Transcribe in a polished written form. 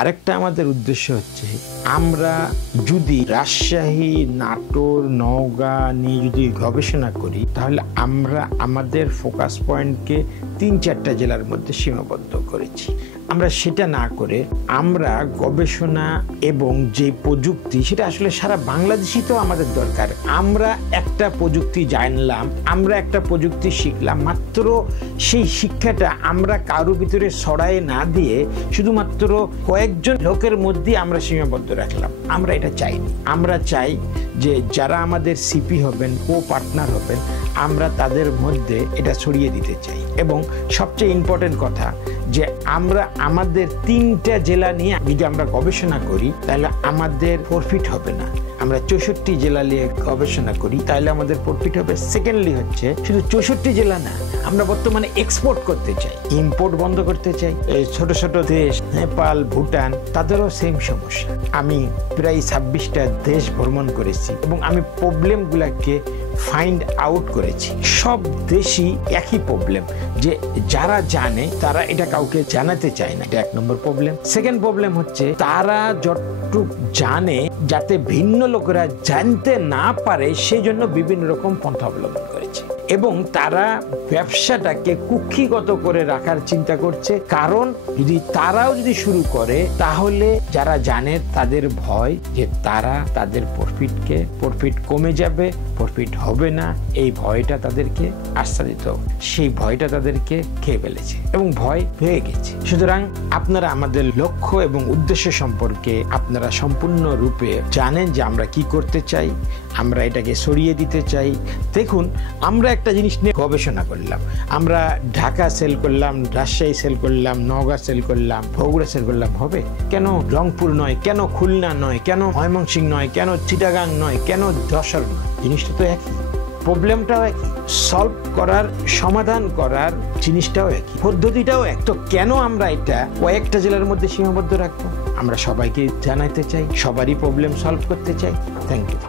আরেকটা আমাদের উদ্দেশ্য হচ্ছে আমরা যদি রাজশাহী, নাটোর, নওগাঁ নিয়ে যদি গবেষণা করি তাহলে আমরা আমাদের ফোকাস পয়েন্টকে ৩-৪টা জেলার মধ্যে সীমাবদ্ধ করেছি। আমরা সেটা না করে আমরা গবেষণা এবং যে প্রযুক্তি সেটা আসলে সারা বাংলাদেশই তো আমাদের দরকার। আমরা একটা প্রযুক্তি জানলাম, আমরা একটা প্রযুক্তি শিখলাম, মাত্র সেই শিক্ষাটা আমরা কারো ভিতরে ছড়ায় না দিয়ে শুধুমাত্র কয়েকজন লোকের মধ্যে আমরা সীমাবদ্ধ রাখলাম। আমরা এটা চাইনি। আমরা চাই যে যারা আমাদের সিপি হবেন, কো পার্টনার হবেন, আমরা তাদের মধ্যে এটা ছড়িয়ে দিতে চাই। এবং সবচেয়ে ইম্পর্টেন্ট কথা যে আমরা আমাদের ৩টা জেলা নিয়ে যদি আমরা গবেষণা করি তাহলে আমাদের প্রফিট হবে না। আমরা ৬৪ জেলা নিয়ে গবেষণা করি তাহলে আমাদের প্রফিট হবে। সেকেন্ডলি হচ্ছে শুধু ৬৪ জেলা না, আমরা বর্তমানে এক্সপোর্ট করতে চাই, ইম্পোর্ট বন্ধ করতে চাই। এই ছোট ছোট দেশ নেপাল, ভুটান, তাদেরও সেম সমস্যা। আমি প্রায় ২৬টা দেশ ভ্রমণ করেছি এবং আমি প্রবলেমগুলোকে ফাইন্ড আউট করেছি। সব দেশই একই প্রবলেম, যে যারা জানে তারা এটা কাউকে জানাতে চায় না। এটা ১ নম্বর প্রবলেম। সেকেন্ড প্রবলেম হচ্ছে তারা যতটুক জানে যাতে ভিন্ন লোকেরা জানতে না পারে সেই জন্য বিভিন্ন রকম পন্থা অবলম্বন করেছে এবং তারা ব্যবসাটাকে কুক্ষিগত করে রাখার চিন্তা করছে। কারণ যদি তারাও যদি শুরু করে তাহলে যারা জানে তাদের ভয় যে তারা তাদের প্রফিট কমে যাবে, প্রফিট হবে না, এই ভয়টা তাদেরকে আচ্ছাদিত, সেই ভয়টা তাদেরকে খেয়ে ফেলেছে এবং ভয় হয়ে গেছে। সুতরাং আপনারা আমাদের লক্ষ্য এবং উদ্দেশ্য সম্পর্কে আপনারা সম্পূর্ণ রূপে জানেন যে আমরা কি করতে চাই, আমরা এটাকে সরিয়ে দিতে চাই। দেখুন, আমরা একটা জিনিস নিয়ে গবেষণা করলাম, আমরা ঢাকা সেল করলাম, রাজশাহী সেল করলাম, নওগাঁ সেল করলাম, বগুড়া সেল করলাম, হবে কেন? রংপুর নয় কেন? খুলনা নয় কেন? ময়মনসিংহ নয় কেন? চিটাগাং নয় কেন? যশোর নয়? জিনিসটা তো একই, প্রবলেমটাও একই, সলভ করার, সমাধান করার জিনিসটাও একই, পদ্ধতিটাও এক। তো কেন আমরা এটা কয়েকটা জেলার মধ্যে সীমাবদ্ধ রাখবো? আমরা সবাইকে জানাতে চাই, সবারই প্রবলেম সলভ করতে চাই। Thank you.